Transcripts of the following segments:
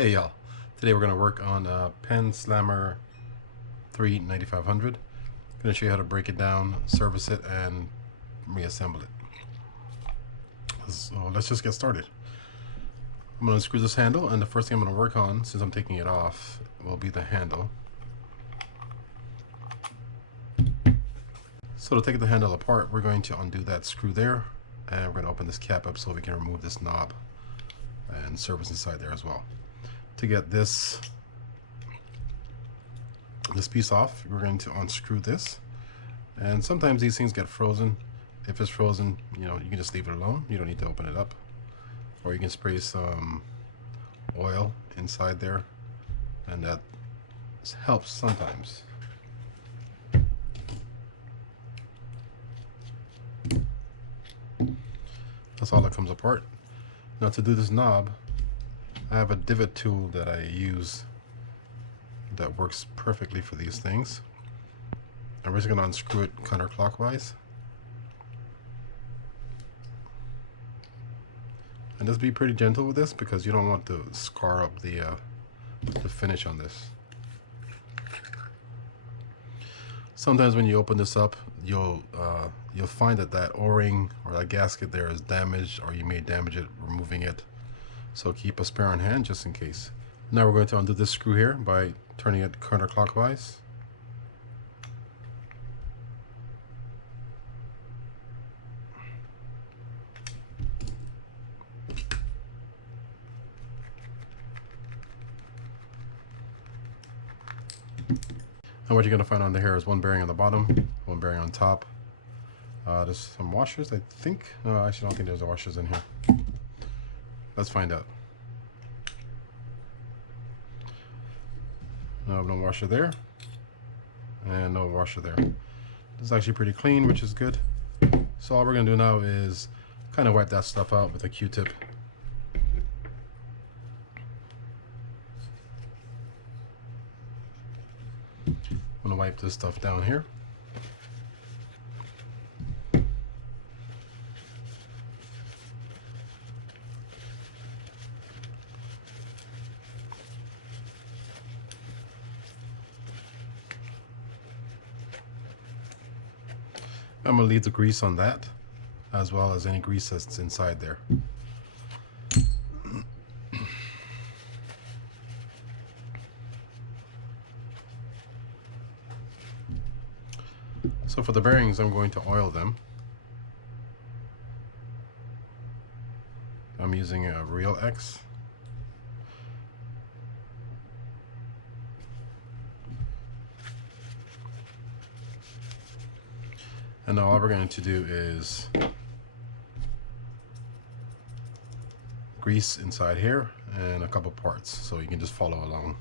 Hey y'all, today we're going to work on a Penn Slammer III 9500. I'm going to show you how to break it down, service it, and reassemble it. So let's just get started. I'm going to unscrew this handle, and the first thing I'm going to work on, since I'm taking it off, will be the handle. So to take the handle apart, we're going to undo that screw there, and we're going to open this cap up so we can remove this knob and service inside there as well. To get this piece off, we're going to unscrew this, and sometimes these things get frozen. If it's frozen, you can just leave it alone. You don't need to open it up, or you can spray some oil inside there, and that helps sometimes. That's all that comes apart. Now to do this knob, I have a divot tool that I use that works perfectly for these things. I'm just going to unscrew it counterclockwise. And just be pretty gentle with this because you don't want to scar up the finish on this. Sometimes when you open this up, you'll find that O-ring or that gasket there is damaged, or you may damage it removing it. So keep a spare on hand just in case. Now we're going to undo this screw here by turning it counterclockwise. And what you're going to find on the hair is one bearing on the bottom, one bearing on top. There's some washers, I think. No, actually, I don't think there's washers in here. Let's find out. No washer there, and no washer there. This is actually pretty clean, which is good. So all we're going to do now is kind of wipe that stuff out with a Q-tip. I'm going to wipe this stuff down here. I'm going to leave the grease on that, as well as any grease that's inside there. So for the bearings, I'm going to oil them. I'm using a Real X. And now all we're going to do is grease inside here and a couple parts, so you can just follow along.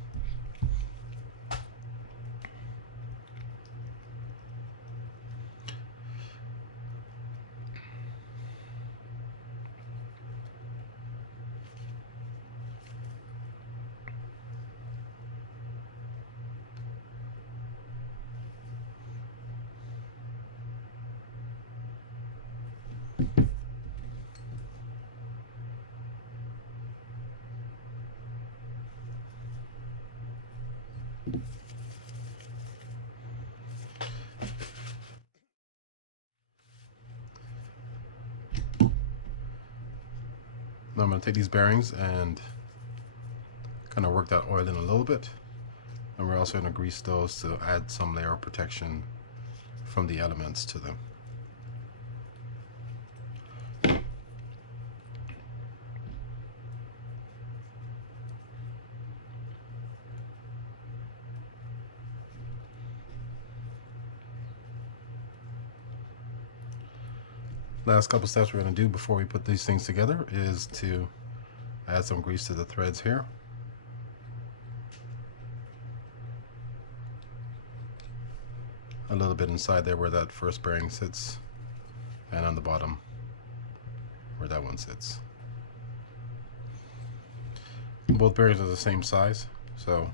Now I'm going to take these bearings and kind of work that oil in a little bit. And we're also going to grease those to add some layer of protection from the elements to them. Last couple steps we're going to do before we put these things together is to add some grease to the threads here. A little bit inside there where that first bearing sits, and on the bottom where that one sits. Both bearings are the same size, so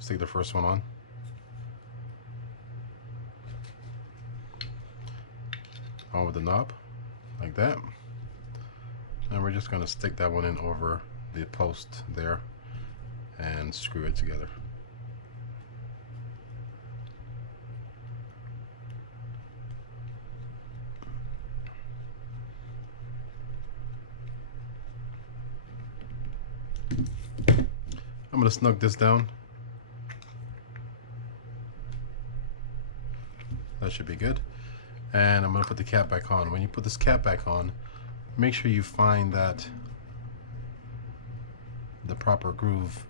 stick the first one on. On with the knob, like that. And we're just going to stick that one in over the post there, and screw it together. I'm going to snug this down. That should be good. And I'm going to put the cap back on. When you put this cap back on, make sure you find that the proper groove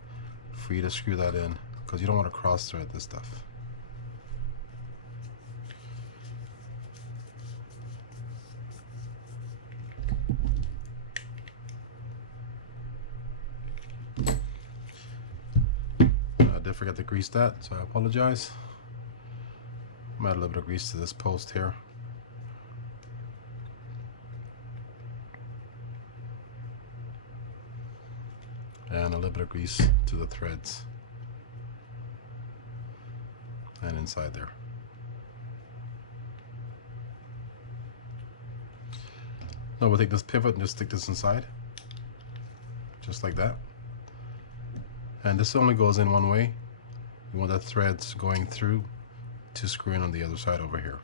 for you to screw that in, because you don't want to cross thread this stuff. I did forget to grease that, so I apologize. I'm gonna add a little bit of grease to this post here. And a little bit of grease to the threads and inside there. Now we'll take this pivot and just stick this inside, just like that. And this only goes in one way. You want that threads going through to screw in on the other side over here.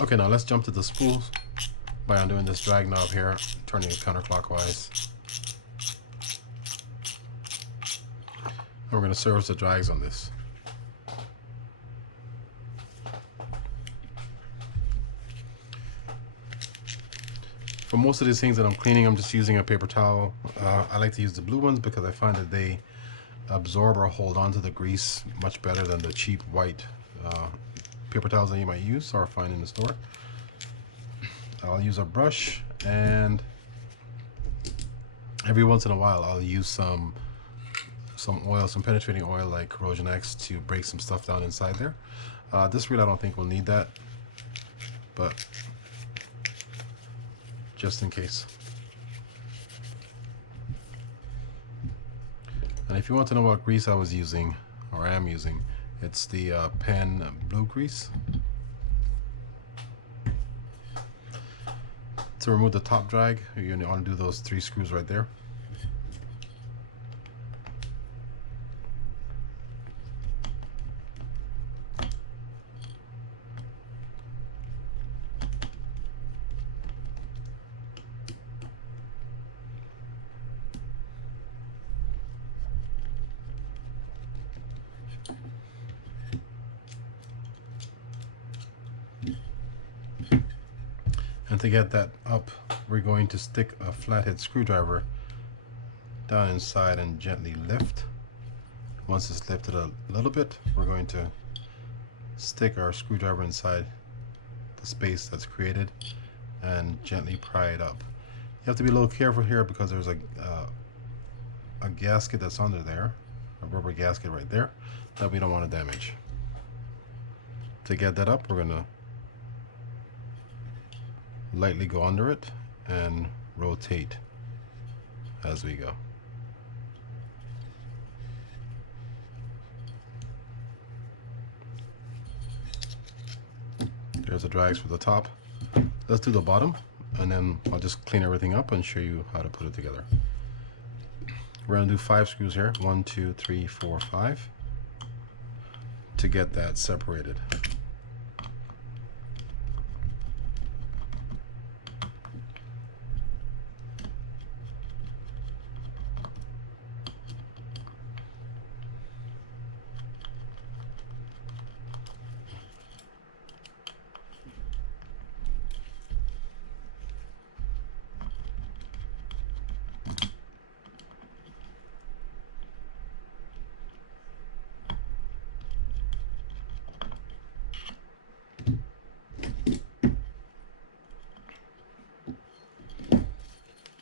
Okay, now let's jump to the spools by undoing this drag knob here, turning it counterclockwise. And we're going to service the drags on this. For most of these things that I'm cleaning, I'm just using a paper towel. I like to use the blue ones because I find that they absorb or hold on to the grease much better than the cheap white paper towels that you might use or find in the store. I'll use a brush, and every once in a while I'll use some oil, some penetrating oil like Corrosion X, to break some stuff down inside there. This reel I don't think we'll need that, but just in case. And if you want to know what grease I was using, or am using, it's the Penn blue grease. To remove the top drag, you're going to undo those 3 screws right there. And to get that up, we're going to stick a flathead screwdriver down inside and gently lift. Once it's lifted a little bit, we're going to stick our screwdriver inside the space that's created and gently pry it up. You have to be a little careful here because there's a gasket that's under there, a rubber gasket right there, that we don't want to damage. To get that up, we're going to lightly go under it and rotate as we go. There's the drags for the top. Let's do the bottom, and then I'll just clean everything up and show you how to put it together. We're going to do 5 screws here, 1, 2, 3, 4, 5, to get that separated.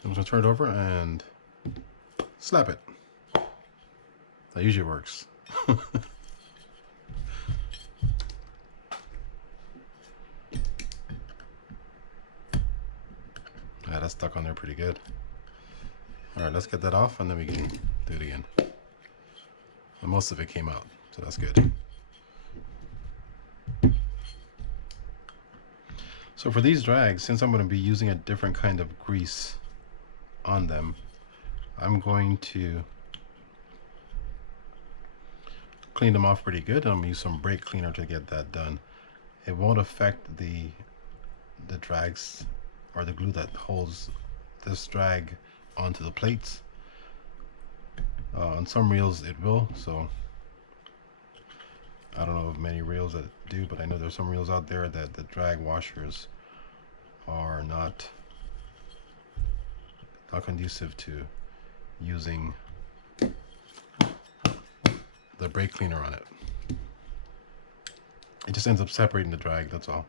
I'm going to turn it over and slap it. That usually works. That That's stuck on there pretty good. Alright, let's get that off and then we can do it again. And most of it came out, so that's good. So for these drags, since I'm going to be using a different kind of grease on them, I'm going to clean them off pretty good. I'm going to use some brake cleaner to get that done. It won't affect the drags or the glue that holds this drag onto the plates. On some reels it will, so I don't know of many reels that do, but I know there's some reels out there that the drag washers are not conducive to using the brake cleaner on it. It just ends up separating the drag, that's all.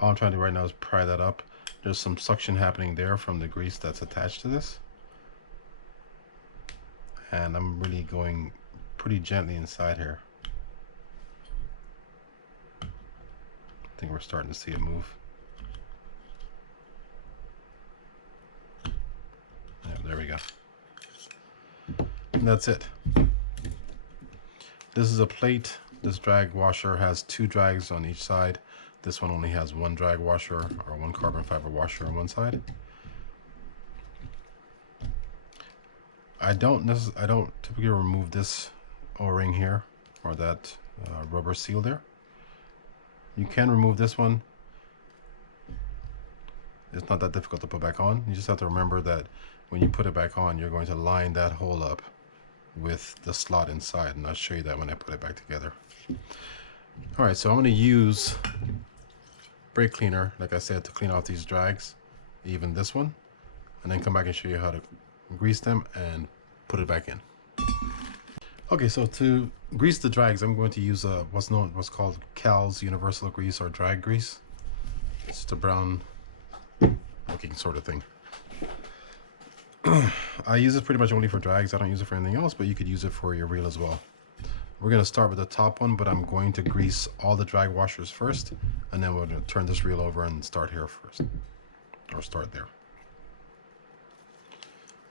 All I'm trying to do right now is pry that up. There's some suction happening there from the grease that's attached to this. And I'm really going pretty gently inside here. I think we're starting to see it move. Yeah, there we go. And that's it. This is a plate. This drag washer has 2 drags on each side. This one only has 1 drag washer or 1 carbon fiber washer on one side. I don't typically remove this O-ring here or that rubber seal there. You can remove this one. It's not that difficult to put back on. You just have to remember that when you put it back on, you're going to line that hole up with the slot inside, and I'll show you that when I put it back together. All right, so I'm going to use brake cleaner, like I said, to clean off these drags, even this one, and then come back and show you how to grease them and put it back in. Okay, so to grease the drags, I'm going to use what's called Cal's Universal Grease or drag grease. It's just a brown looking sort of thing. I use it pretty much only for drags. I don't use it for anything else, but you could use it for your reel as well. We're going to start with the top one, but I'm going to grease all the drag washers first, and then we're going to turn this reel over and start here first, or start there.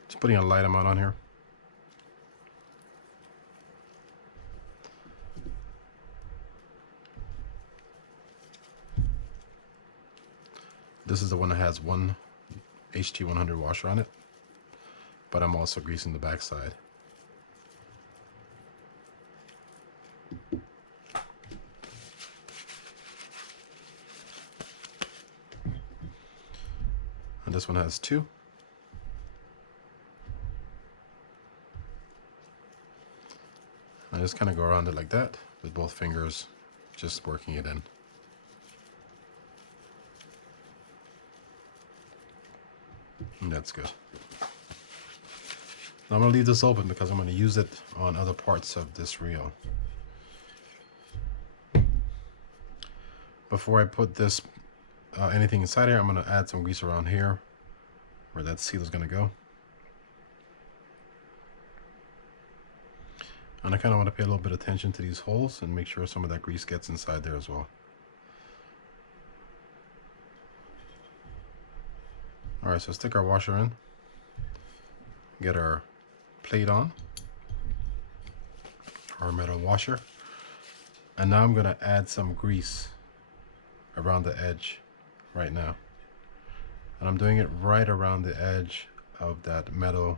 Just putting a light amount on here. This is the one that has 1 HT100 washer on it, but I'm also greasing the back side. And this one has 2. I just kind of go around it like that with both fingers, just working it in. And that's good. Now I'm going to leave this open because I'm going to use it on other parts of this reel. Before I put this anything inside here, I'm going to add some grease around here where that seal is going to go. And I kind of want to pay a little bit of attention to these holes and make sure some of that grease gets inside there as well. Alright, so stick our washer in, get our plate on, our metal washer, and now I'm going to add some grease around the edge right now. And I'm doing it right around the edge of that metal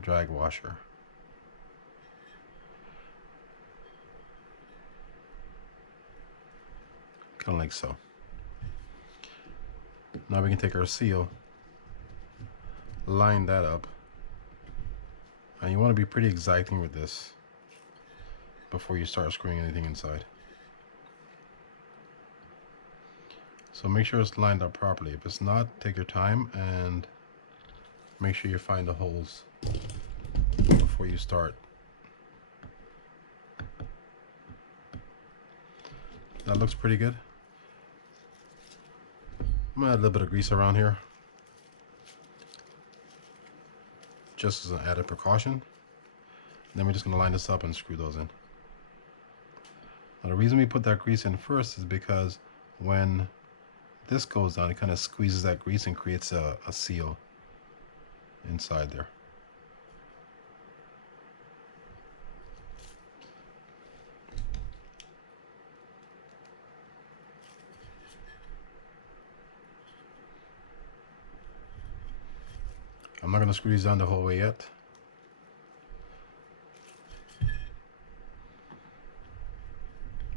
drag washer. Kind of like so. Now we can take our seal, line that up, and you want to be pretty exacting with this before you start screwing anything inside. So make sure it's lined up properly. If it's not, take your time and make sure you find the holes before you start. That looks pretty good. I'm going to add a little bit of grease around here, just as an added precaution. Then we're just going to line this up and screw those in. Now, the reason we put that grease in first is because when this goes down, it kind of squeezes that grease and creates a seal inside there. I'm not going to squeeze down the whole way yet.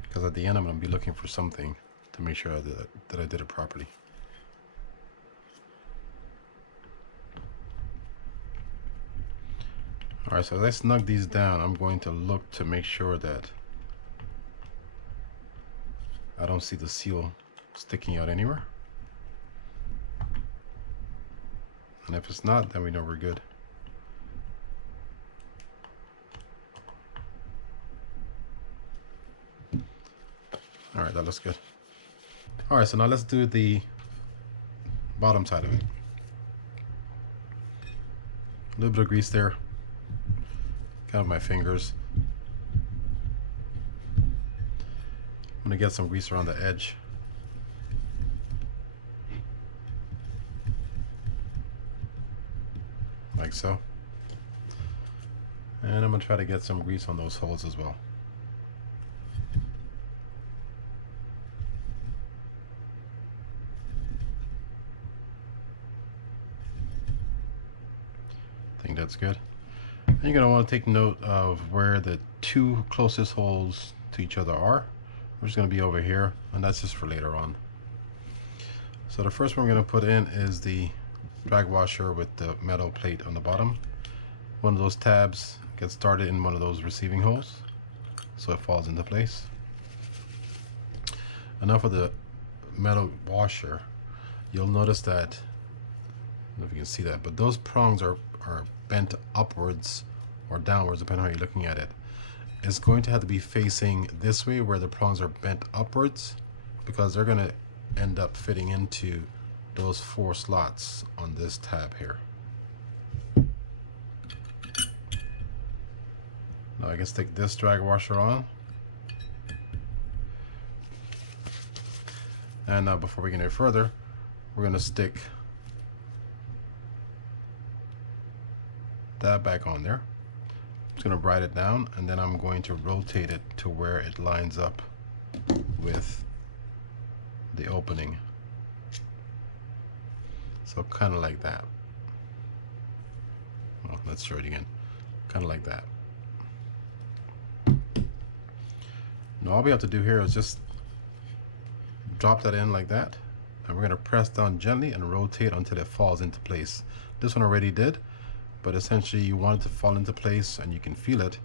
Because at the end I'm going to be looking for something to make sure that I did it properly. Alright, so as I snug these down, I'm going to look to make sure that I don't see the seal sticking out anywhere. And if it's not, then we know we're good. Alright, that looks good. Alright, so now let's do the bottom side of it. A little bit of grease there. Kind of my fingers. I'm gonna get some grease around the edge. Like so. And I'm gonna try to get some grease on those holes as well. I think that's good. And you're gonna want to take note of where the two closest holes to each other are. We're just gonna be over here, and that's just for later on. So the first one we're gonna put in is the drag washer with the metal plate on the bottom. One of those tabs gets started in one of those receiving holes, so it falls into place. And now for the metal washer, you'll notice that, I don't know if you can see that, but those prongs are bent upwards or downwards depending on how you're looking at it. It's going to have to be facing this way where the prongs are bent upwards, because they're going to end up fitting into those 4 slots on this tab here. Now I can stick this drag washer on. And now before we get any further, we're going to stick that back on there. I'm just going to bright it down, and then I'm going to rotate it to where it lines up with the opening. So kind of like that. Well, let's show it again. Kind of like that. Now all we have to do here is just drop that in like that, and we're going to press down gently and rotate until it falls into place. This one already did, but essentially you want it to fall into place and you can feel it,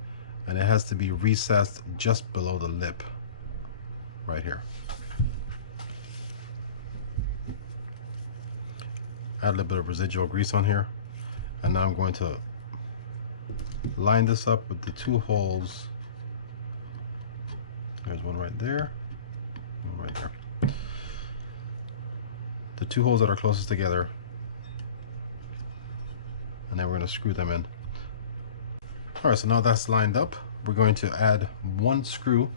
and it has to be recessed just below the lip right here. Add a little bit of residual grease on here, and now I'm going to line this up with the 2 holes. There's one right there, one right there. The 2 holes that are closest together, and then we're going to screw them in. Alright, so now that's lined up, we're going to add 1 screw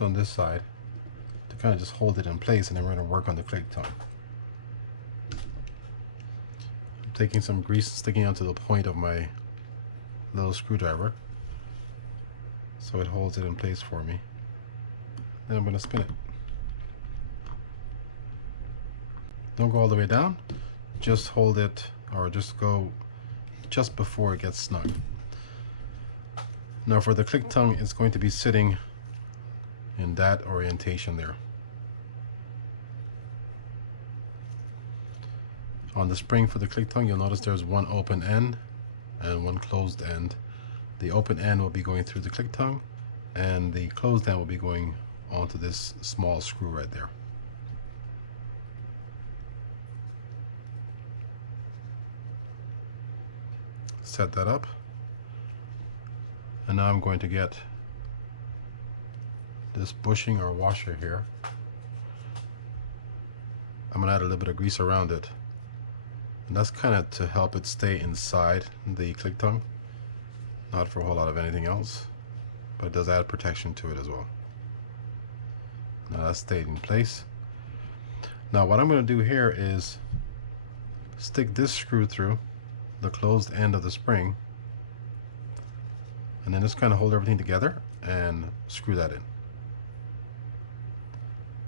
on this side to kind of just hold it in place, and then we're going to work on the click tongue. I'm taking some grease, sticking onto the point of my little screwdriver so it holds it in place for me. Then I'm going to spin it. Don't go all the way down, just hold it, or just go just before it gets snug. Now for the click tongue, it's going to be sitting in that orientation there. On the spring for the click tongue, you'll notice there's 1 open end and 1 closed end. The open end will be going through the click tongue, and the closed end will be going onto this small screw right there. Set that up, and now I'm going to get this bushing or washer here. I'm going to add a little bit of grease around it, and that's kind of to help it stay inside the click tongue, not for a whole lot of anything else, but it does add protection to it as well. Now that stayed in place. Now what I'm going to do here is stick this screw through the closed end of the spring, and then just kind of hold everything together and screw that in.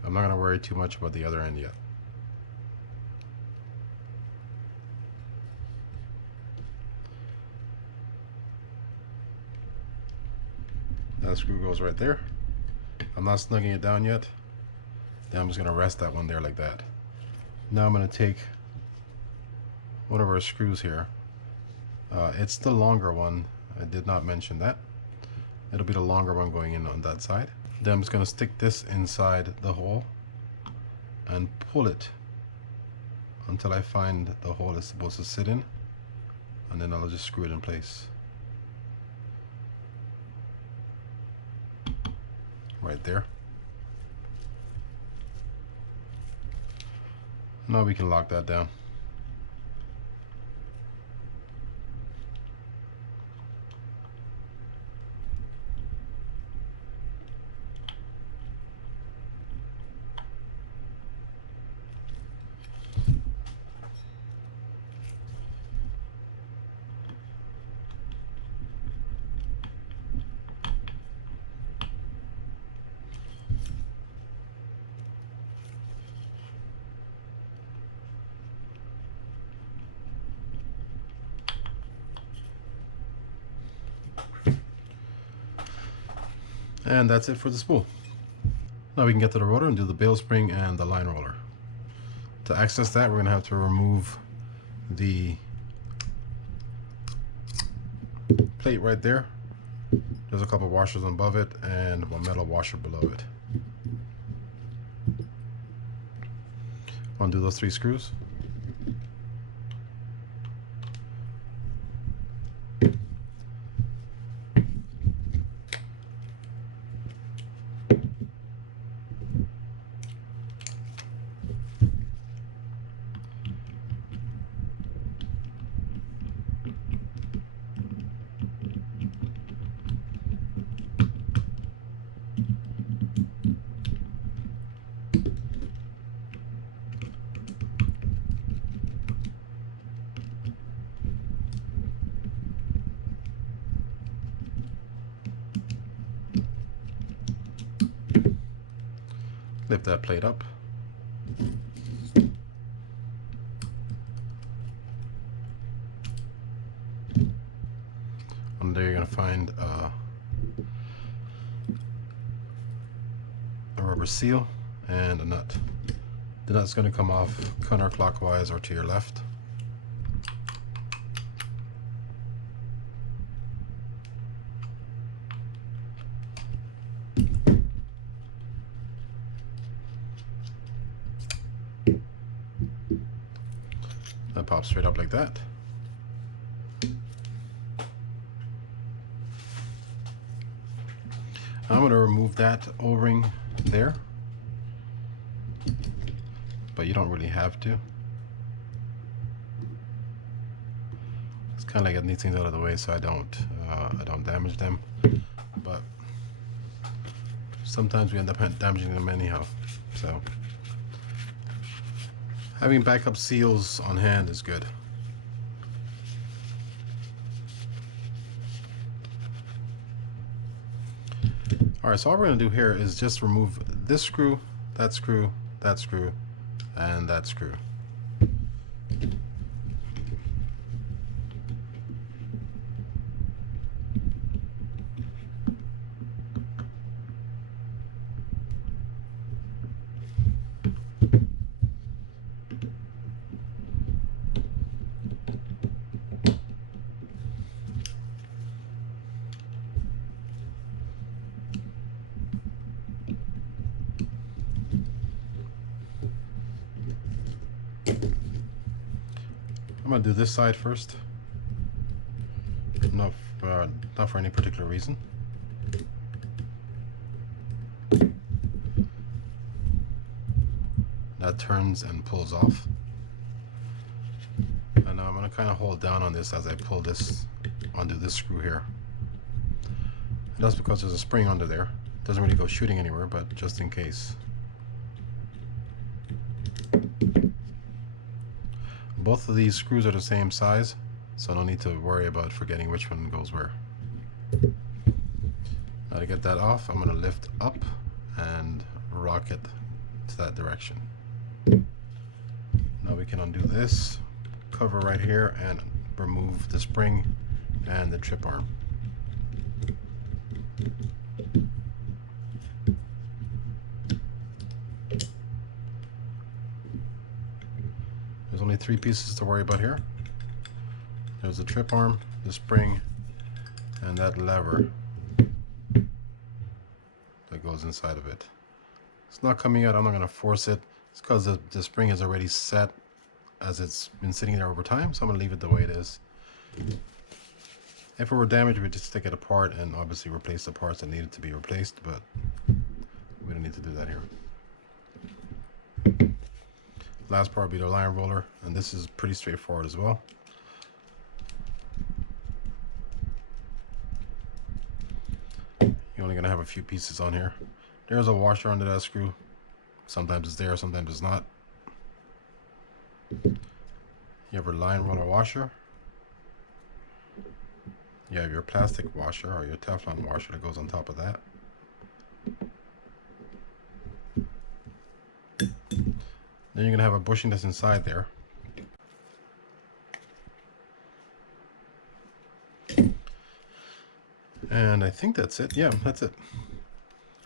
I'm not going to worry too much about the other end yet. That screw goes right there. I'm not snugging it down yet. Then I'm just going to rest that one there like that. Now I'm going to take one of our screws here. It's the longer one. I did not mention that. It'll be the longer one going in on that side. Then I'm just going to stick this inside the hole and pull it until I find the hole it's supposed to sit in, and then I'll just screw it in place. Right there. Now we can lock that down. And that's it for the spool. Now we can get to the rotor and do the bail spring and the line roller. To access that, we're going to have to remove the plate right there. There's a couple washers above it and one metal washer below it. Undo those 3 screws. Lift that plate up. And there you're going to find a rubber seal and a nut. The nut's going to come off counterclockwise or to your left. That pops straight up like that. I'm going to remove that O-ring there, but you don't really have to. It's kind of like getting these things out of the way so I don't damage them, but sometimes we end up damaging them anyhow. So having backup seals on hand is good. Alright, so all we're going to do here is just remove this screw, that screw, that screw, and that screw. I'm going to do this side first, not for any particular reason. That turns and pulls off. And now I'm going to kind of hold down on this as I pull this, undo this screw here. And that's because there's a spring under there. It doesn't really go shooting anywhere, but just in case. both of these screws are the same size, so no need to worry about forgetting which one goes where. Now to get that off, I'm going to lift up and rock it to that direction. Now we can undo this cover right here and remove the spring and the trip arm. There's only 3 pieces to worry about here. There's the trip arm, the spring, and that lever that goes inside of it. It's not coming out. I'm not going to force it. It's because the spring is already set as it's been sitting there over time, so I'm going to leave it the way it is. If it were damaged, we'd just take it apart and obviously replace the parts that needed to be replaced, but we don't need to do that here. Last part will be the line roller, and this is pretty straightforward as well. You're only going to have a few pieces on here. There's a washer under that screw. Sometimes it's there, sometimes it's not. You have your line roller washer. You have your plastic washer or your Teflon washer that goes on top of that. Then you're going to have a bushing that's inside there. And I think that's it. Yeah, that's it.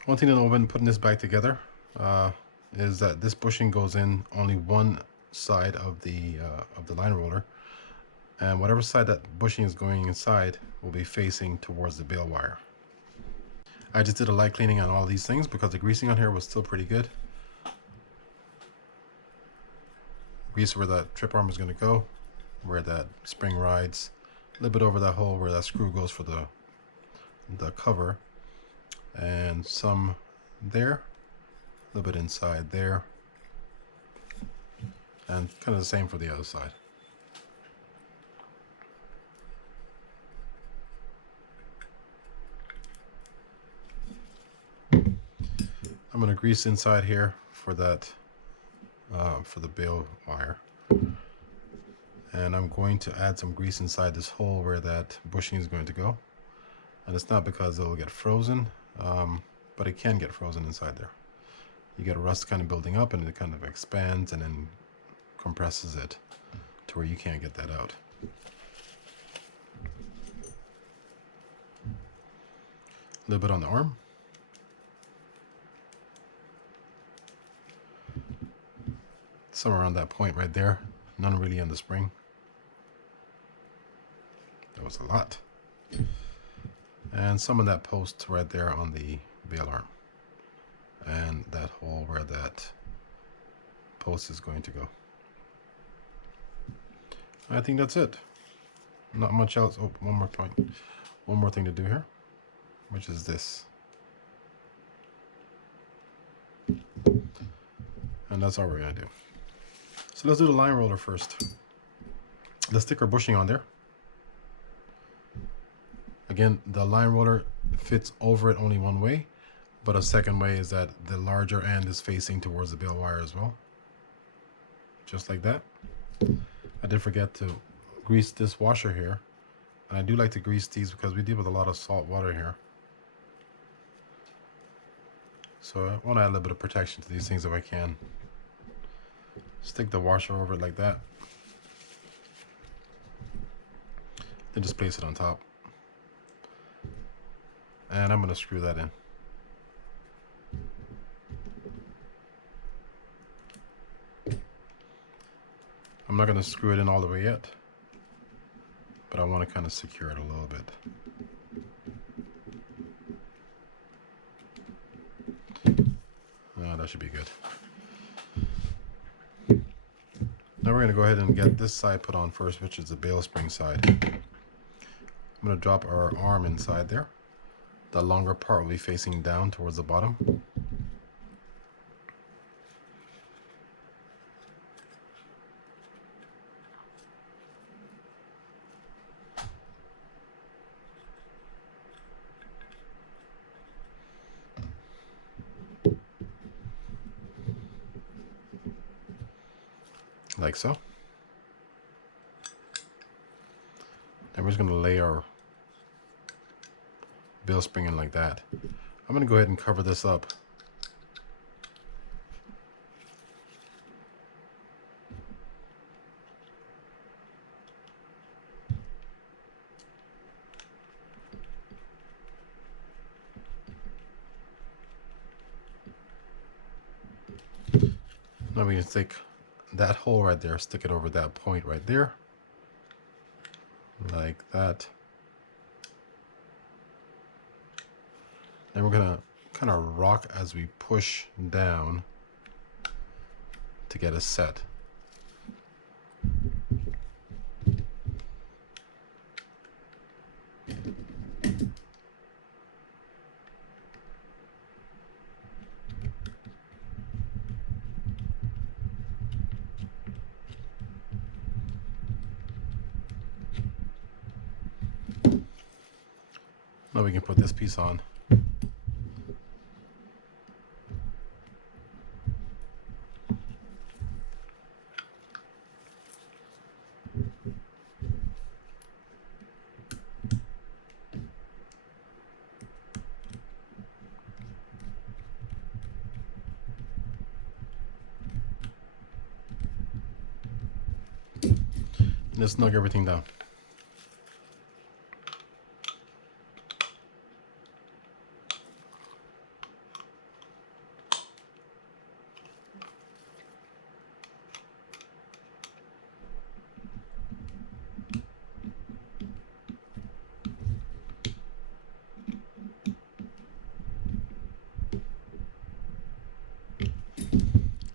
One thing to know when putting this back together is that this bushing goes in only one side of the line roller, and whatever side that bushing is going inside will be facing towards the bail wire. I just did a light cleaning on all these things because the greasing on here was still pretty good. Grease where that trip arm is going to go, where that spring rides, a little bit over that hole where that screw goes for the cover, and some there, a little bit inside there, and kind of the same for the other side. I'm going to grease inside here for that for the bail wire, and I'm going to add some grease inside this hole where that bushing is going to go. And it's not because it'll get frozen, but it can get frozen inside there. You get rust kind of building up, and it kind of expands and then compresses it to where you can't get that out. A little bit on the arm. Somewhere around that point right there. None really on the spring. That was a lot. And some of that post right there on the bail arm. And that hole where that post is going to go. I think that's it. Not much else. Oh, one more point. One more thing to do here, which is this. And that's all we're going to do. So let's do the line roller first. Let's stick our bushing on there. Again, the line roller fits over it only one way, but a second way is that the larger end is facing towards the bail wire as well. Just like that. I did forget to grease this washer here. And I do like to grease these because we deal with a lot of salt water here. So I want to add a little bit of protection to these things if I can. Stick the washer over it like that. Then just place it on top. And I'm going to screw that in. I'm not going to screw it in all the way yet, but I want to kind of secure it a little bit. Oh, that should be good. Now we're going to go ahead and get this side put on first, which is the bail spring side. I'm going to drop our arm inside there. The longer part will be facing down towards the bottom. Like so. And we're just going to lay our bill spring in like that. I'm going to go ahead and cover this up. Now we can take that hole right there, stick it over that point right there, like that. Then we're gonna kind of rock as we push down to get a set. Now we can put this piece on. Just snug everything down.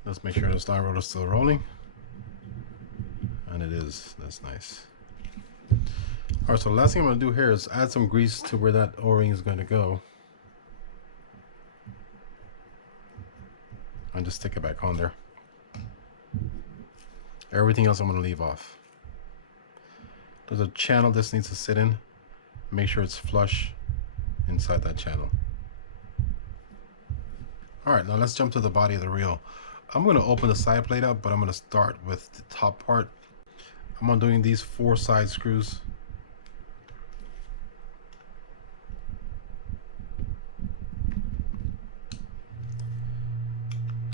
Let's make sure the slide rotor is still rolling. And it is. That's nice. Alright, so the last thing I'm going to do here is add some grease to where that O-ring is going to go. And just stick it back on there. Everything else I'm going to leave off. There's a channel this needs to sit in. Make sure it's flush inside that channel. Alright, now let's jump to the body of the reel. I'm going to open the side plate up, but I'm going to start with the top part. I'm on doing these 4 side screws.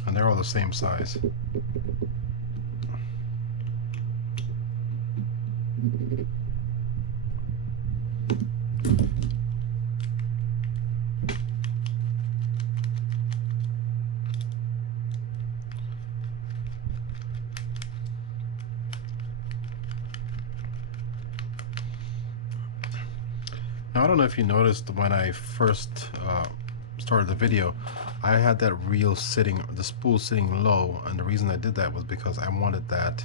And they're all the same size. Now, I don't know if you noticed when I first started the video, I had that reel sitting, the spool sitting low, and the reason I did that was because I wanted that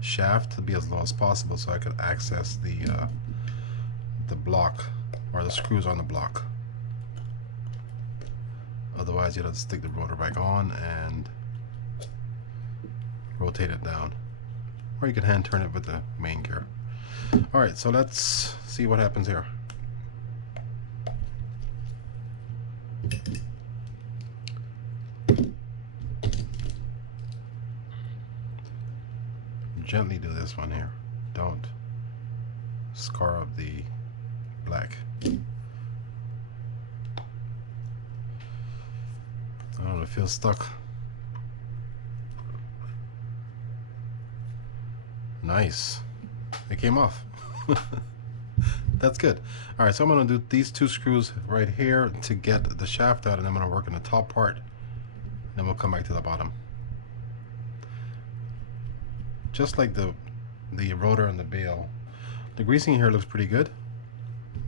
shaft to be as low as possible so I could access the block, or the screws on the block. Otherwise you'd have to stick the rotor back on and rotate it down, or you could hand turn it with the main gear. Alright, so let's see what happens here. Gently do this one here. Don't scar up the black. I don't know, it feels stuck. Nice. It came off. That's good. Alright, so I'm going to do these 2 screws right here to get the shaft out, and I'm going to work on the top part. Then we'll come back to the bottom. Just like the rotor and the bail. The greasing here looks pretty good.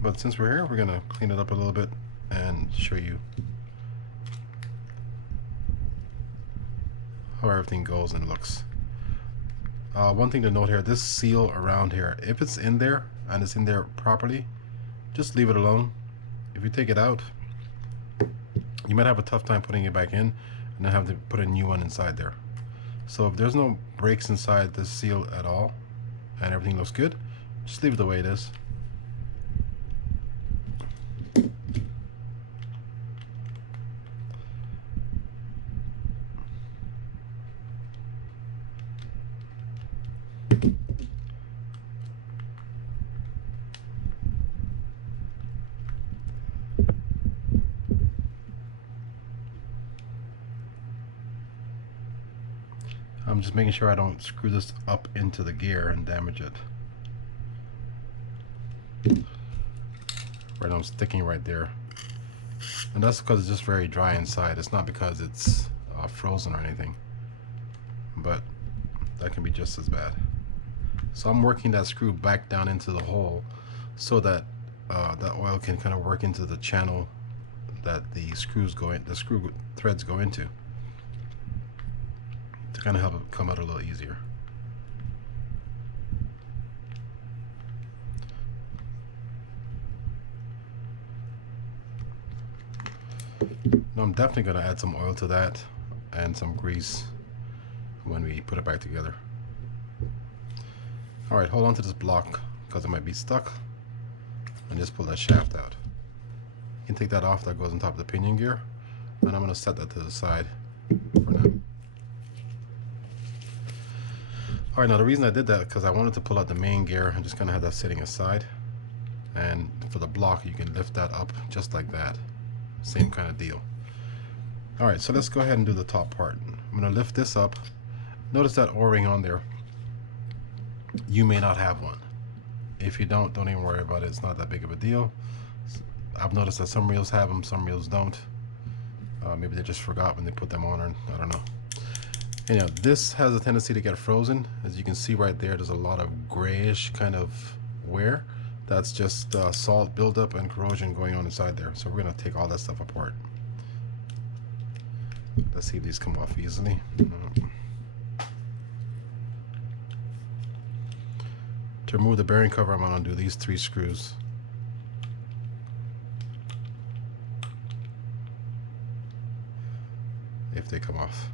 But since we're here, we're going to clean it up a little bit and show you how everything goes and looks. One thing to note here, this seal around here, if it's in there and it's in there properly, just leave it alone. If you take it out, you might have a tough time putting it back in and then have to put a new one inside there. So if there's no breaks inside this seal at all and everything looks good, just leave it the way it is. I'm just making sure I don't screw this up into the gear and damage it. Right now I'm sticking right there. And that's because it's just very dry inside. It's not because it's frozen or anything. But that can be just as bad. So I'm working that screw back down into the hole so that that oil can kind of work into the channel that the screw threads go into, to kind of help it come out a little easier. Now I'm definitely going to add some oil to that and some grease when we put it back together. Alright, hold on to this block because it might be stuck, and just pull that shaft out. You can take that off, that goes on top of the pinion gear, and I'm going to set that to the side for now. Alright, now the reason I did that because I wanted to pull out the main gear and just kind of have that sitting aside, and for the block you can lift that up just like that. Same kind of deal. Alright, so let's go ahead and do the top part. I'm going to lift this up. Notice that O-ring on there. You may not have one. If you don't even worry about it. It's not that big of a deal. I've noticed that some reels have them, some reels don't. Maybe they just forgot when they put them on, or I don't know. Anyhow, this has a tendency to get frozen. As you can see right there, there's a lot of grayish kind of wear. That's just salt buildup and corrosion going on inside there. So we're going to take all that stuff apart. Let's see if these come off easily. To remove the bearing cover, I'm going to undo these 3 screws. If they come off.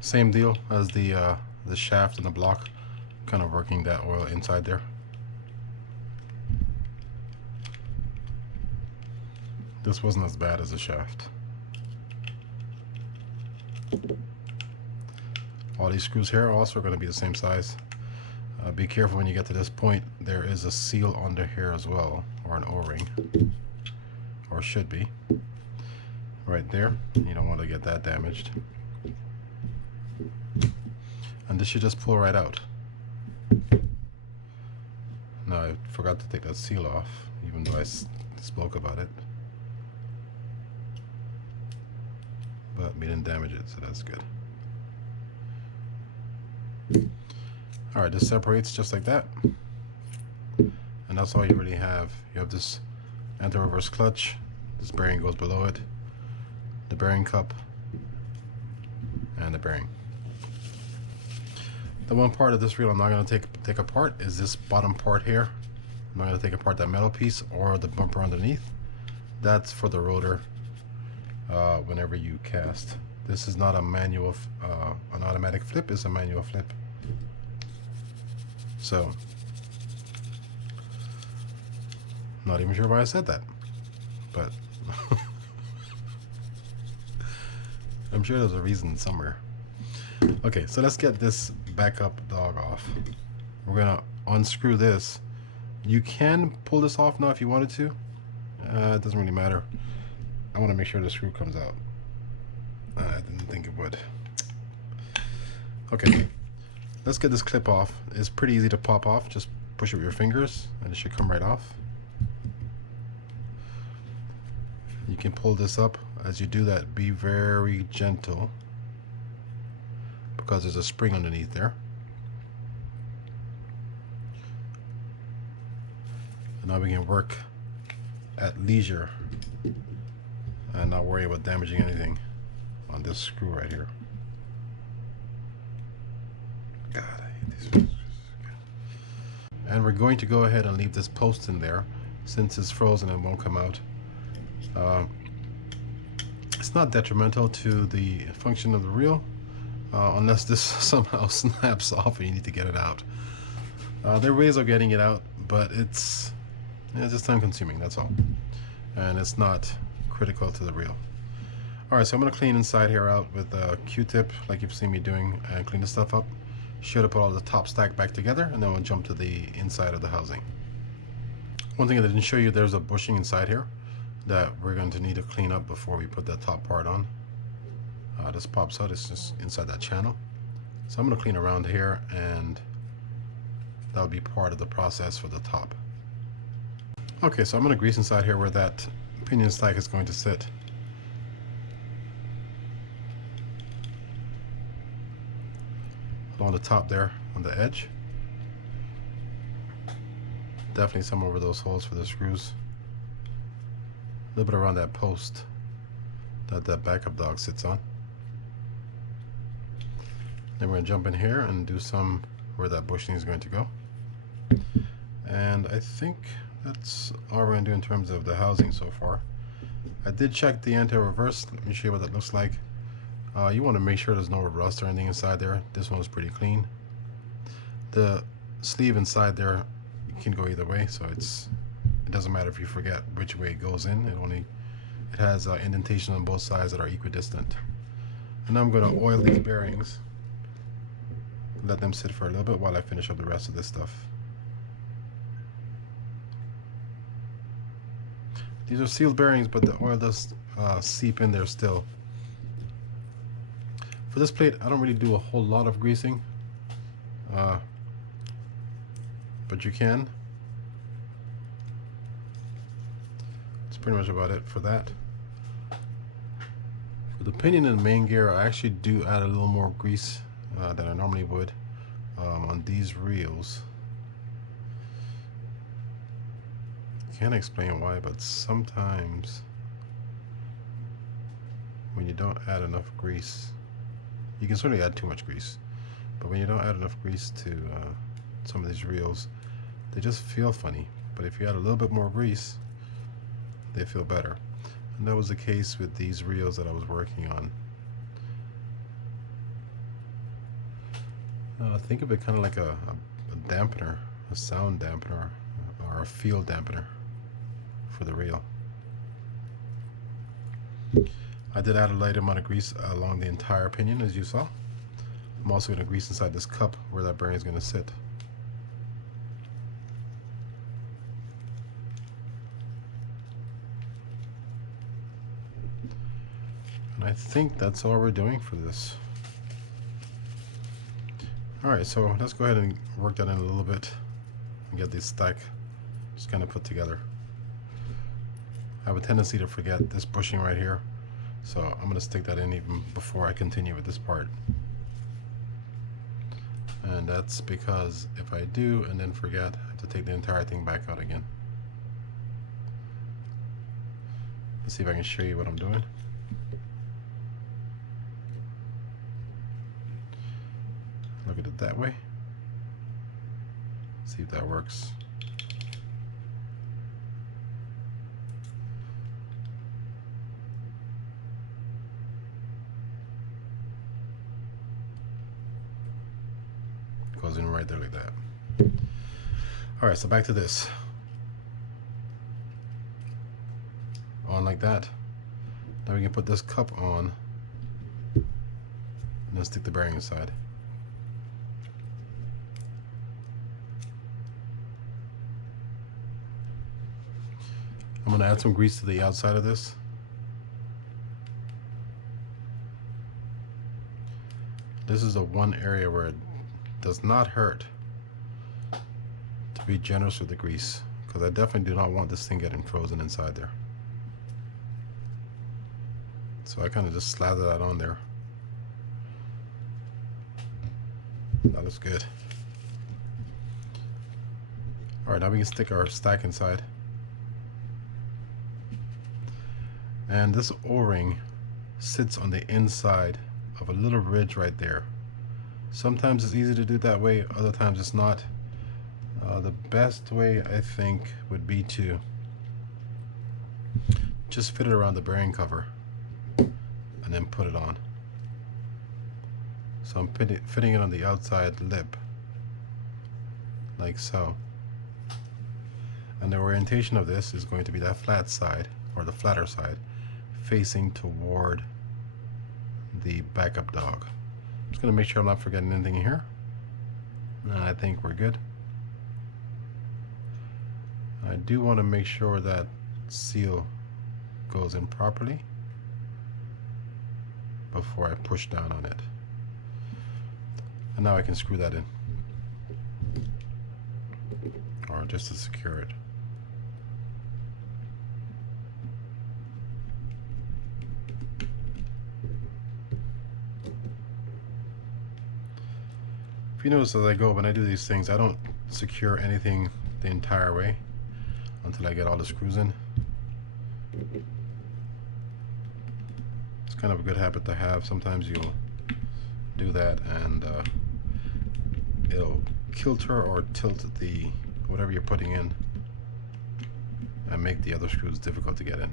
Same deal as the shaft and the block, kind of working that oil inside there. This wasn't as bad as the shaft. All these screws here also are going to be the same size. Be careful when you get to this point. There is a seal under here as well, or an O-ring, or should be right there. You don't want to get that damaged. And this should just pull right out. Now I forgot to take that seal off, even though I spoke about it. But we didn't damage it, so that's good. Alright, this separates just like that. And that's all you really have. You have this anti-reverse clutch. This bearing goes below it. The bearing cup. And the bearing. The one part of this reel I'm not going to take apart is this bottom part here. I'm not going to take apart that metal piece or the bumper underneath. That's for the rotor whenever you cast. This is not a manual, an automatic flip. It's a manual flip. So, not even sure why I said that, but I'm sure there's a reason somewhere. Okay, so let's get this backup dog off. We're gonna unscrew this. You can pull this off now if you wanted to. It doesn't really matter. I want to make sure the screw comes out. I didn't think it would. Okay, let's get this clip off. It's pretty easy to pop off. Just push it with your fingers and it should come right off. You can pull this up. As you do that, be very gentle, because there's a spring underneath there. And now we can work at leisure and not worry about damaging anything on this screw right here. God, I hate these screws. And we're going to go ahead and leave this post in there Since it's frozen, it won't come out. It's not detrimental to the function of the reel, unless this somehow snaps off and you need to get it out. There are ways of getting it out, but it's just time consuming, that's all. And it's not critical to the reel. Alright, so I'm going to clean inside here out with a Q-tip like you've seen me doing, and clean the stuff up. Should have put all the top stack back together, and then we'll jump to the inside of the housing. One thing I didn't show you, there's a bushing inside here that we're going to need to clean up before we put that top part on. This pops out, it's just inside that channel. So I'm going to clean around here, and that'll be part of the process for the top. Okay, so I'm going to grease inside here where that pinion stack is going to sit. On the top there, on the edge. Definitely some over those holes for the screws. A little bit around that post that that backup dog sits on. Then we're going to jump in here and do some where that bushing is going to go. And I think that's all we're going to do in terms of the housing so far. I did check the anti-reverse. Let me show you what that looks like. You want to make sure there's no rust or anything inside there. This one is pretty clean. The sleeve inside there can go either way, so it doesn't matter if you forget which way it goes in. It has indentation on both sides that are equidistant. And now I'm going to oil these bearings. Let them sit for a little bit while I finish up the rest of this stuff. These are sealed bearings, but the oil does seep in there still. For this plate, I don't really do a whole lot of greasing, but you can. That's pretty much about it for that. For the pinion and main gear, I actually do add a little more grease than I normally would on these reels. Can't explain why, but sometimes when you don't add enough grease, you can certainly add too much grease, but when you don't add enough grease to some of these reels, they just feel funny. But if you add a little bit more grease, they feel better. And that was the case with these reels that I was working on. Think of it kind of like a dampener, a sound dampener, or a feel dampener for the reel. I did add a light amount of grease along the entire pinion, as you saw. I'm also going to grease inside this cup where that bearing is going to sit. And I think that's all we're doing for this. Alright, so let's go ahead and work that in a little bit and get this stack just kind of put together. I have a tendency to forget this bushing right here, so I'm going to stick that in even before I continue with this part. And that's because if I do and then forget, I have to take the entire thing back out again. Let's see if I can show you what I'm doing. Look at it that way. See if that works. Goes in right there like that. Alright, so back to this. On like that. Now we can put this cup on and then stick the bearing inside. I'm going to add some grease to the outside of this. This is the one area where it does not hurt to be generous with the grease, because I definitely do not want this thing getting frozen inside there. So I kind of just slather that on there. That looks good. Alright, now we can stick our stack inside. And this O-ring sits on the inside of a little ridge right there. Sometimes it's easy to do it that way, other times it's not. The best way, I think, would be to just fit it around the bearing cover and then put it on. So I'm fitting it on the outside lip like so, and the orientation of this is going to be that flat side, or the flatter side, facing toward the backup dog. I'm just going to make sure I'm not forgetting anything here, and I think we're good. I do want to make sure that seal goes in properly before I push down on it. And now I can screw that in, or just to secure it. If you notice as I go, when I do these things, I don't secure anything the entire way until I get all the screws in. It's kind of a good habit to have. Sometimes you'll do that and it'll kilter or tilt the whatever you're putting in and make the other screws difficult to get in.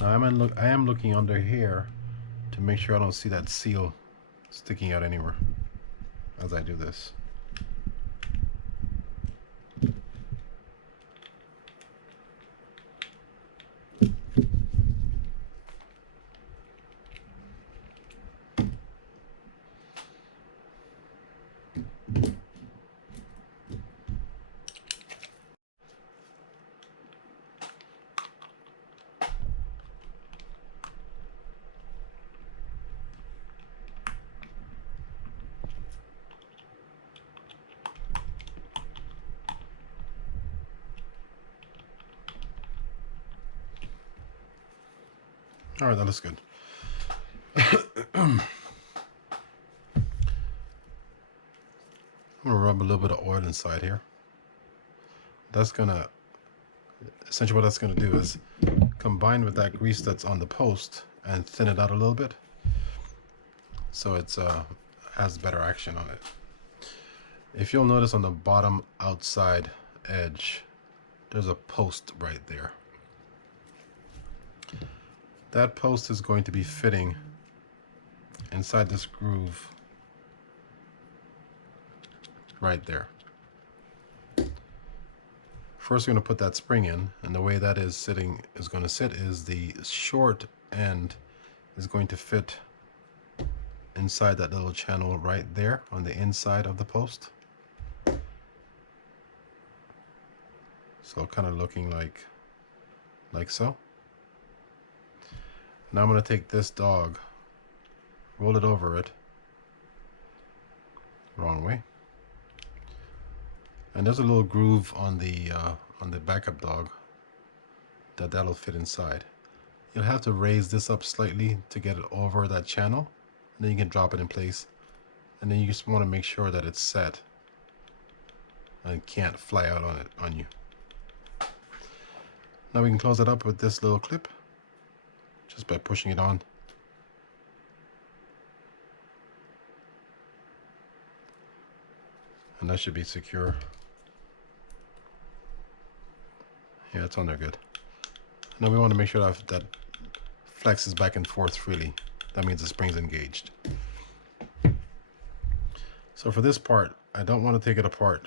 Now I am looking under here to make sure I don't see that seal sticking out anywhere as I do this. All right, that looks good. I'm gonna rub a little bit of oil inside here. That's gonna, essentially what that's gonna do is combine with that grease that's on the post and thin it out a little bit, so it's has better action on it. If you'll notice on the bottom outside edge, there's a post right there. That post is going to be fitting inside this groove right there. First we're going to put that spring in, and the way that is going to sit is the short end is going to fit inside that little channel right there on the inside of the post. So kind of looking like so. Now I'm going to take this dog, roll it over it, wrong way, and there's a little groove on the backup dog that'll fit inside. You'll have to raise this up slightly to get it over that channel, and then you can drop it in place, and then you just want to make sure that it's set and can't fly out on you. Now we can close it up with this little clip, just by pushing it on. And that should be secure. Yeah, it's on there good. Now we want to make sure that flexes back and forth freely. That means the spring's engaged. So for this part, I don't want to take it apart,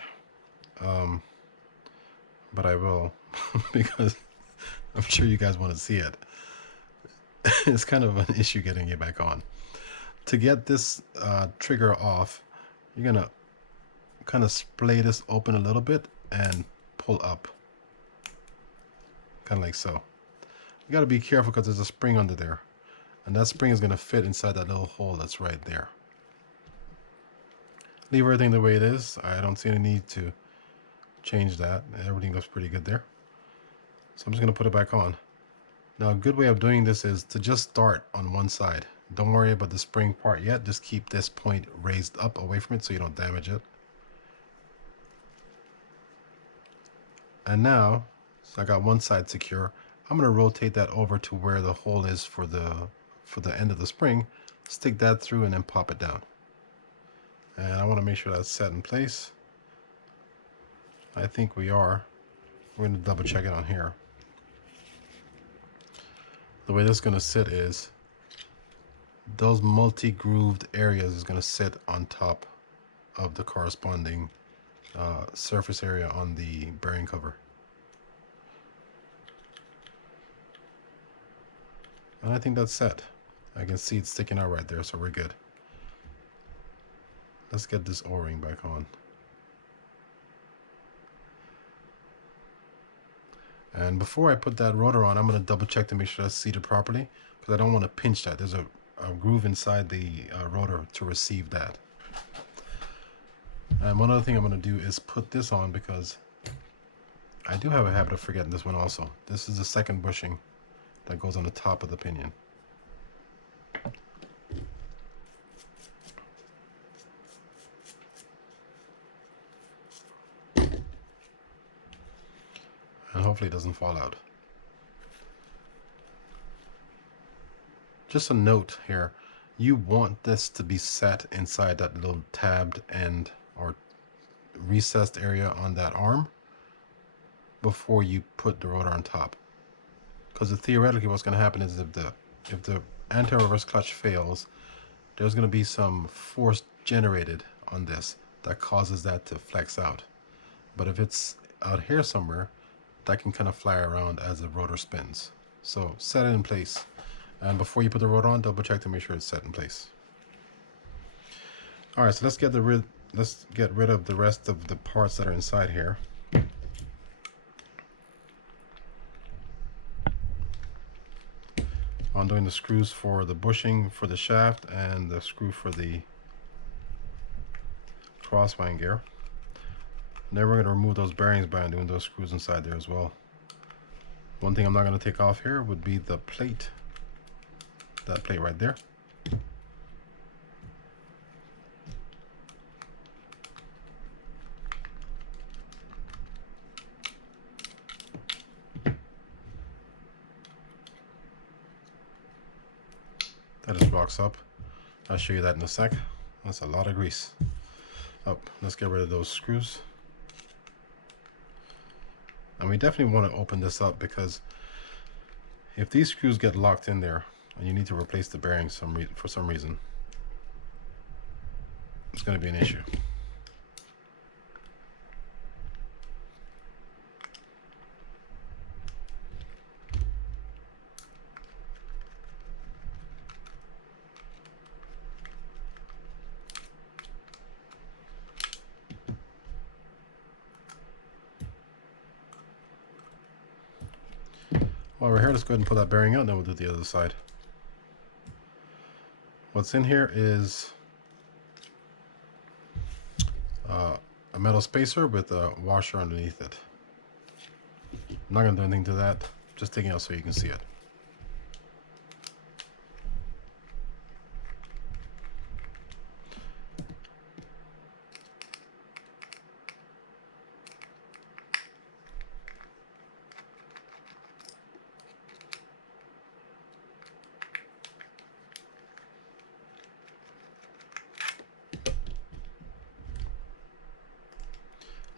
but I will because I'm sure you guys want to see it. It's kind of an issue getting it back on. To get this trigger off, you're gonna kind of splay this open a little bit and pull up, kind of like so. You got to be careful because there's a spring under there, and that spring is going to fit inside that little hole that's right there. Leave everything the way it is. I don't see any need to change that. Everything looks pretty good there. So I'm just going to put it back on. Now a good way of doing this is to just start on one side. Don't worry about the spring part yet. Just keep this point raised up away from it so you don't damage it. And now, so I got one side secure. I'm going to rotate that over to where the hole is for the end of the spring. Stick that through and then pop it down. And I want to make sure that's set in place. I think we are. We're going to double check it on here. The way this is going to sit is those multi-grooved areas is going to sit on top of the corresponding surface area on the bearing cover. And I think that's set. I can see it sticking out right there, so we're good. Let's get this O-ring back on. And before I put that rotor on, I'm going to double check to make sure that's seated properly, because I don't want to pinch that. There's a groove inside the rotor to receive that. And one other thing I'm going to do is put this on, because I do have a habit of forgetting this one also. This is the second bushing that goes on the top of the pinion. And hopefully it doesn't fall out. Just a note here, you want this to be set inside that little tabbed end or recessed area on that arm before you put the rotor on top. Because theoretically what's going to happen is if the anti-reverse clutch fails, there's going to be some force generated on this that causes that to flex out. But if it's out here somewhere, that can kind of fly around as the rotor spins. So set it in place. And before you put the rotor on, double check to make sure it's set in place. All right, so let's get rid of the rest of the parts that are inside here. I'm doing the screws for the bushing for the shaft and the screw for the crosswind gear. And then we're going to remove those bearings by doing those screws inside there as well. One thing I'm not going to take off here would be the plate. That plate right there. That just rocks up. I'll show you that in a sec. That's a lot of grease. Oh, let's get rid of those screws. And we definitely want to open this up, because if these screws get locked in there and you need to replace the bearings for some reason, it's going to be an issue. While we're here, let's go ahead and pull that bearing out, and then we'll do the other side. What's in here is a metal spacer with a washer underneath it. I'm not going to do anything to that, just taking it out so you can see it.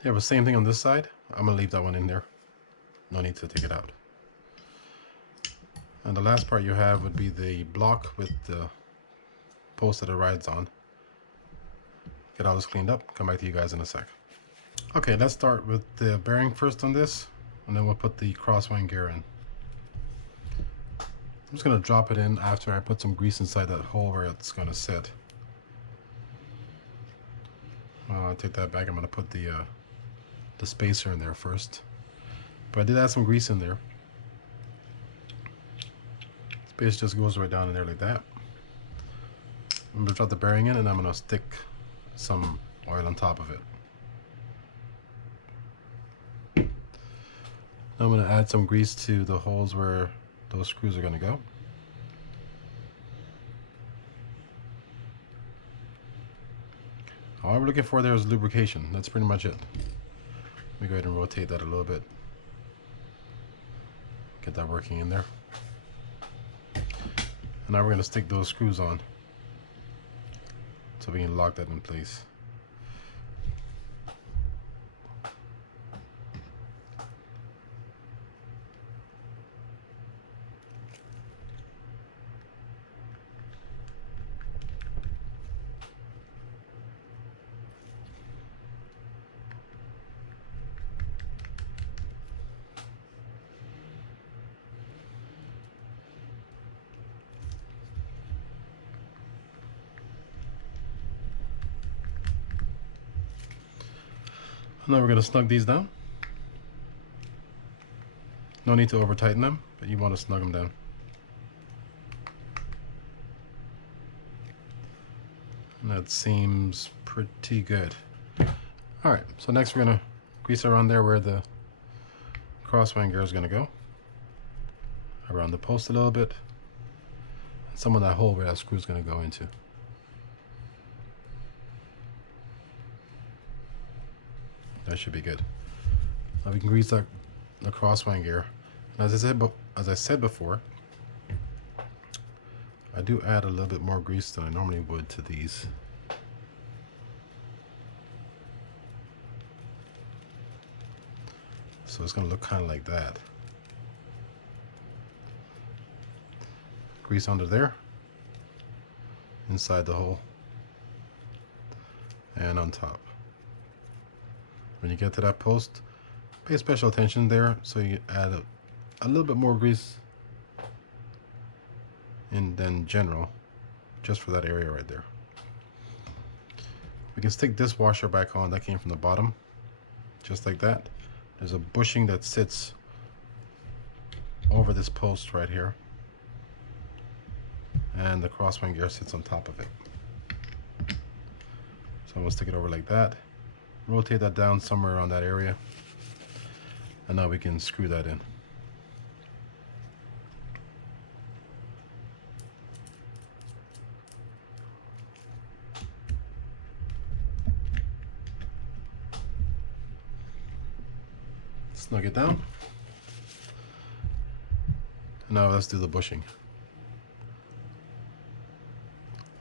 Yeah, but same thing on this side. I'm gonna leave that one in there. No need to take it out. And the last part you have would be the block with the post that it rides on. Get all this cleaned up, come back to you guys in a sec. Okay, let's start with the bearing first on this, and then we'll put the crosswind gear in. I'm just gonna drop it in after I put some grease inside that hole where it's gonna sit. I'll take that back. I'm gonna put the spacer in there first. But I did add some grease in there. Spacer just goes right down in there like that. I'm gonna drop the bearing in, and I'm gonna stick some oil on top of it. I'm gonna add some grease to the holes where those screws are gonna go. All we're looking for there is lubrication. That's pretty much it. Let me go ahead and rotate that a little bit. Get that working in there. And now we're going to stick those screws on so we can lock that in place. Now we're going to snug these down. No need to over tighten them, but you want to snug them down. And that seems pretty good. Alright, so next we're going to grease around there where the crosswind gear is going to go. Around the post a little bit. And some of that hole where that screw is going to go into. That should be good. Now we can grease the crosswind gear. And as I said before, I do add a little bit more grease than I normally would to these. So it's going to look kind of like that. Grease under there, inside the hole, and on top. When you get to that post, pay special attention there, so you add a little bit more grease than general, just for that area right there. We can stick this washer back on that came from the bottom, just like that. There's a bushing that sits over this post right here, and the crosswind gear sits on top of it. So I'm going to stick it over like that, rotate that down somewhere around that area, and now we can screw that in. Snug it down. And now let's do the bushing.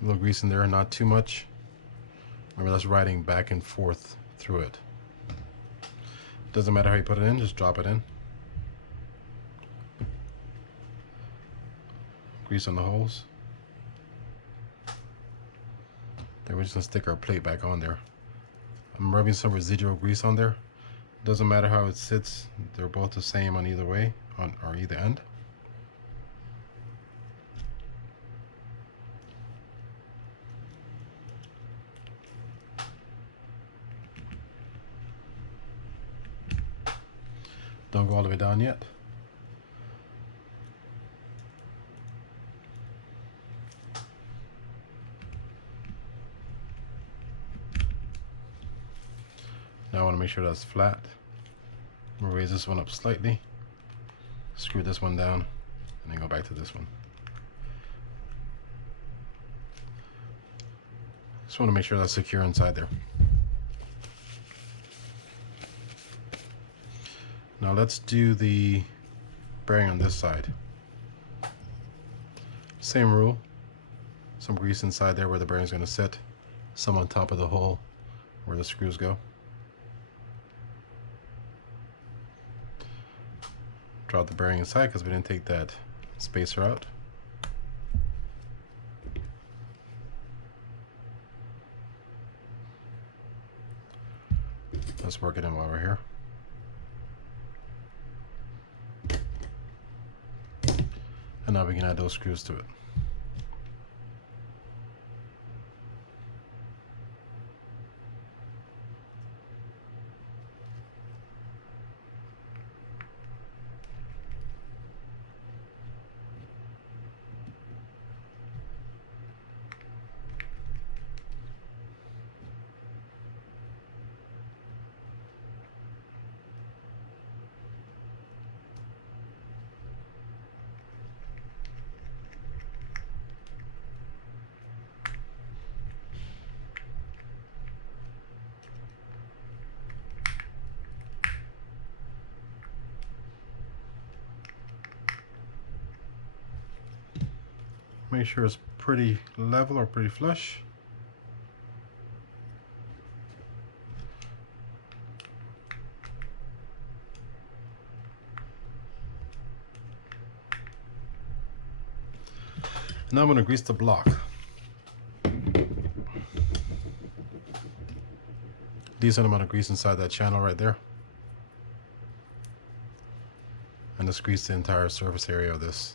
A little grease in there, not too much. Remember, that's riding back and forth through it. Doesn't matter how you put it in, just drop it in. Grease on the holes. Then we're just gonna stick our plate back on there. I'm rubbing some residual grease on there. Doesn't matter how it sits, they're both the same on either way, or either end. Don't go all the way down yet. Now I want to make sure that's flat. I'm going to raise this one up slightly, screw this one down, and then go back to this one. Just want to make sure that's secure inside there. Now let's do the bearing on this side. Same rule. Some grease inside there where the bearing is going to sit. Some on top of the hole where the screws go. Drop the bearing inside because we didn't take that spacer out. Let's work it in while we're here. And now we can add those screws to it. Make sure it's pretty level or pretty flush. Now I'm going to grease the block. Decent amount of grease inside that channel right there. And just grease the entire surface area of this.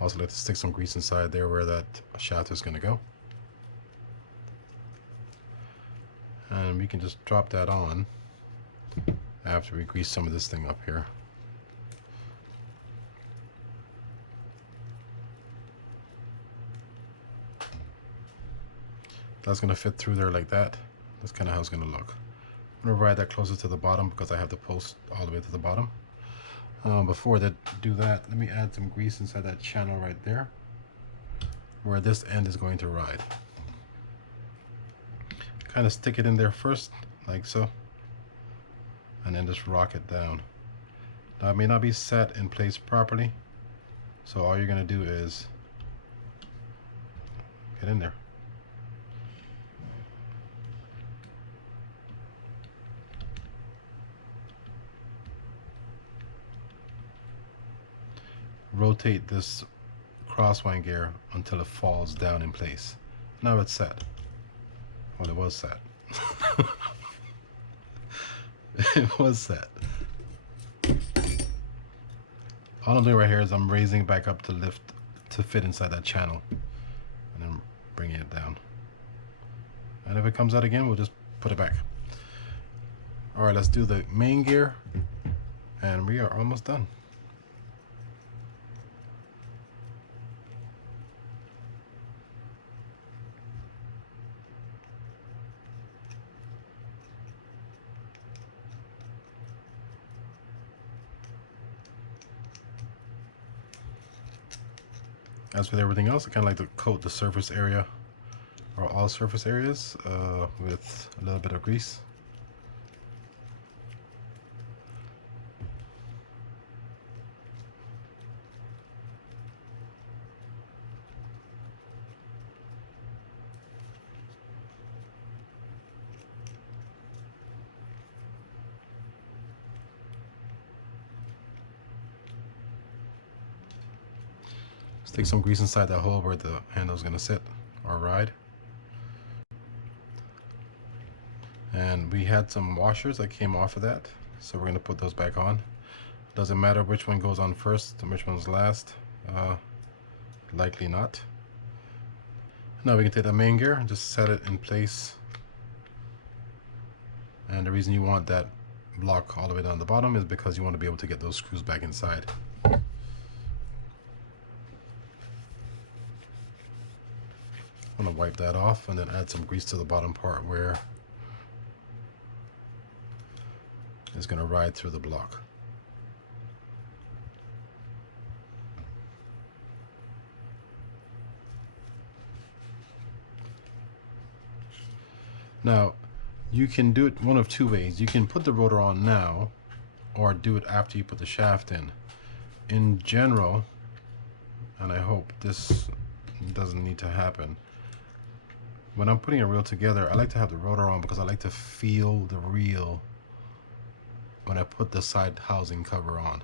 Also like to stick some grease inside there where that shaft is going to go. And we can just drop that on after we grease some of this thing up here. That's going to fit through there like that. That's kind of how it's going to look. I'm going to ride that closer to the bottom because I have the post all the way to the bottom. Before I do that, let me add some grease inside that channel right there where this end is going to ride. Kind of stick it in there first, like so, and then just rock it down. Now it may not be set in place properly, so all you're going to do is get in there. Rotate this crosswind gear until it falls down in place. Now it's set. Well, it was set. It was set. All I'm doing right here is I'm raising it back up to lift to fit inside that channel, and then bringing it down. And if it comes out again, we'll just put it back. All right, let's do the main gear, and we are almost done. As with everything else, I kind of like to coat the surface area, or all surface areas, with a little bit of grease. Stick some grease inside that hole where the handle is going to sit or ride. And we had some washers that came off of that, so we're going to put those back on. Doesn't matter which one goes on first and which one's last. Likely not. Now we can take the main gear and just set it in place. And the reason you want that block all the way down the bottom is because you want to be able to get those screws back inside. I'm going to wipe that off and then add some grease to the bottom part where it's going to ride through the block. Now, you can do it one of two ways. You can put the rotor on now, or do it after you put the shaft in. In general, and I hope this doesn't need to happen, when I'm putting a reel together, I like to have the rotor on because I like to feel the reel when I put the side housing cover on.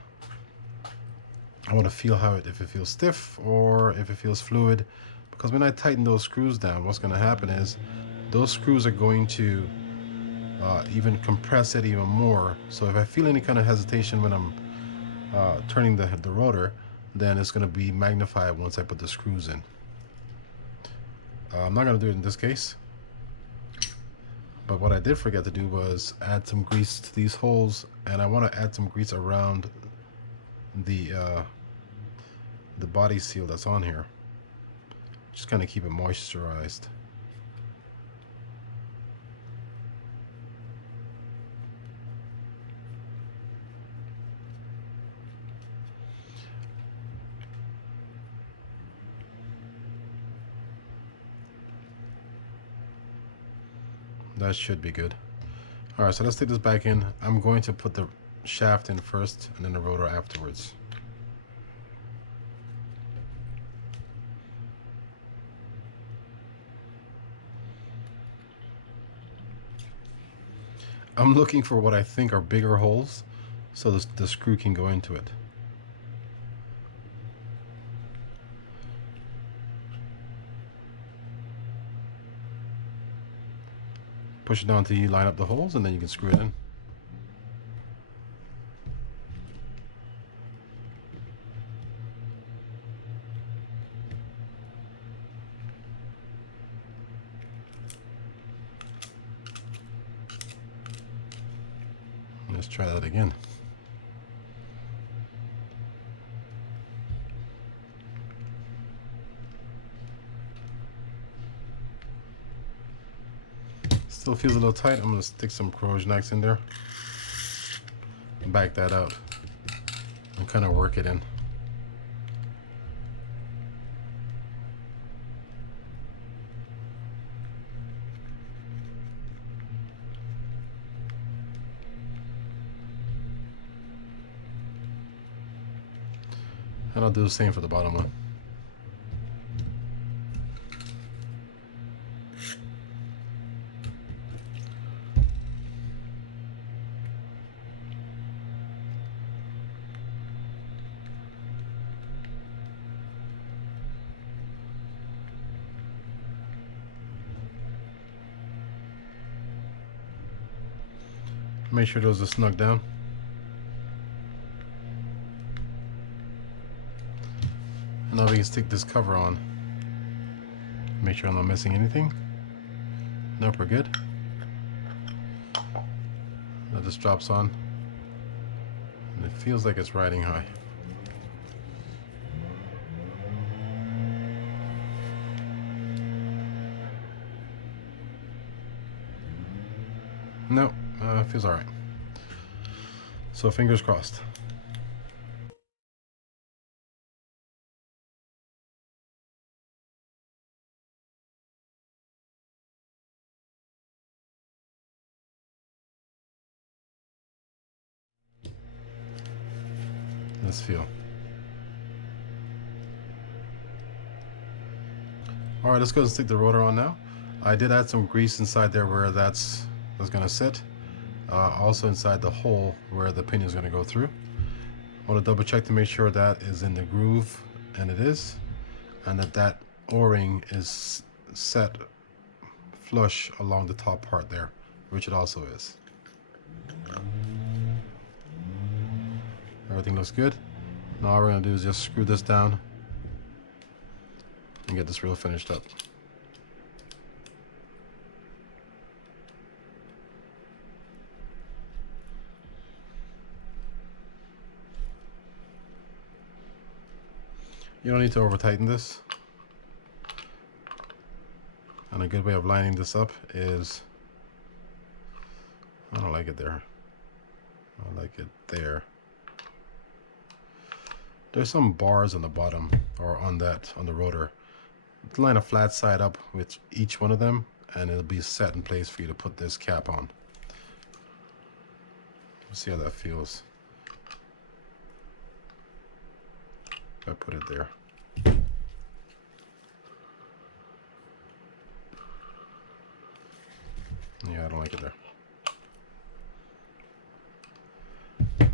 I want to feel how if it feels stiff or if it feels fluid, because when I tighten those screws down, what's going to happen is those screws are going to even compress it even more. So if I feel any kind of hesitation when I'm turning the rotor, then it's going to be magnified once I put the screws in. I'm not going to do it in this case, but what I did forget to do was add some grease to these holes, and I want to add some grease around the body seal that's on here. Just kind of keep it moisturized. That should be good. Alright, so let's take this back in. I'm going to put the shaft in first and then the rotor afterwards. I'm looking for what I think are bigger holes so the screw can go into it. Push it down until you line up the holes, and then you can screw it in. Let's try that again. Still feels a little tight. I'm going to stick some corrosion X in there and back that out and kind of work it in. And I'll do the same for the bottom one. Make sure those are snug down. And now we can stick this cover on. Make sure I'm not missing anything. Nope, we're good. That just drops on. And it feels like it's riding high. Nope, feels alright. So fingers crossed. Let's feel. Alright, let's go and stick the rotor on now. I did add some grease inside there where that's gonna sit. Also inside the hole where the pinion is going to go through. I want to double check to make sure that is in the groove, and it is, and that O-ring is set flush along the top part there, which it also is. Everything looks good. Now all we're going to do is just screw this down and get this reel finished up. You don't need to over tighten this. And a good way of lining this up is, I don't like it there. I like it there. There's some bars on the bottom, or on the rotor. Line a flat side up with each one of them, and it'll be set in place for you to put this cap on. Let's see how that feels. I put it there. Yeah, I don't like it there.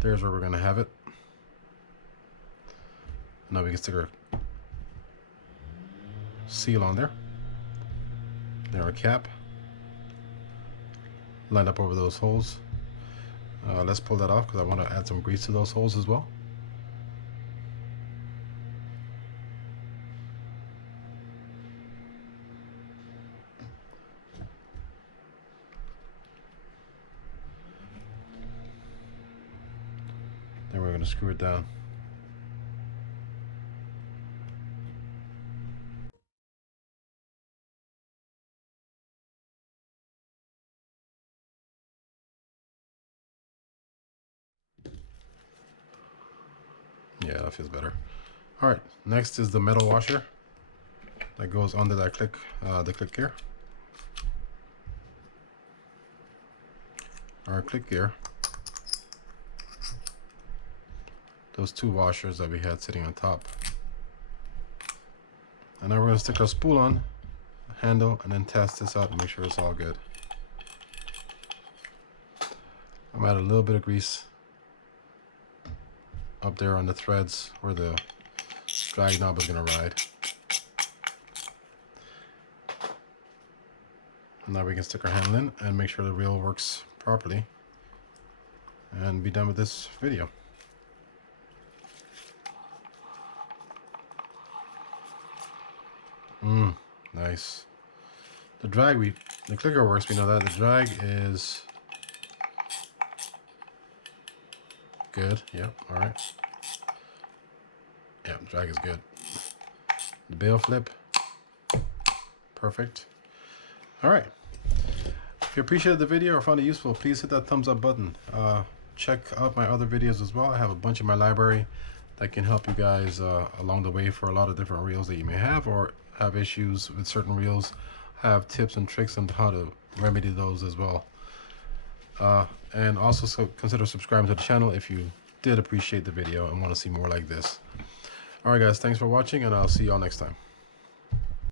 There's where we're going to have it. Now we can stick our seal on there. There, our cap. Lined up over those holes. Let's pull that off because I want to add some grease to those holes as well. Then we're going to screw it down. Yeah, that feels better. All right, next is the metal washer that goes under that click, the click gear. Our click gear. Those two washers that we had sitting on top. And now we're going to stick our spool on, handle, and then test this out and make sure it's all good. I'm adding a little bit of grease up there on the threads where the drag knob is going to ride. And now we can stick our handle in and make sure the reel works properly and be done with this video. Nice. The drag, the clicker works, we know that. The drag is Good. Yep. All right. Yeah, drag is good. The bail flip. Perfect. All right. If you appreciated the video or found it useful, please hit that thumbs up button. Check out my other videos as well. I have a bunch in my library that can help you guys along the way for a lot of different reels that you may have or have issues with certain reels. I have tips and tricks on how to remedy those as well. And also consider subscribing to the channel if you did appreciate the video and want to see more like this. All right, guys, thanks for watching, and I'll see y'all next time.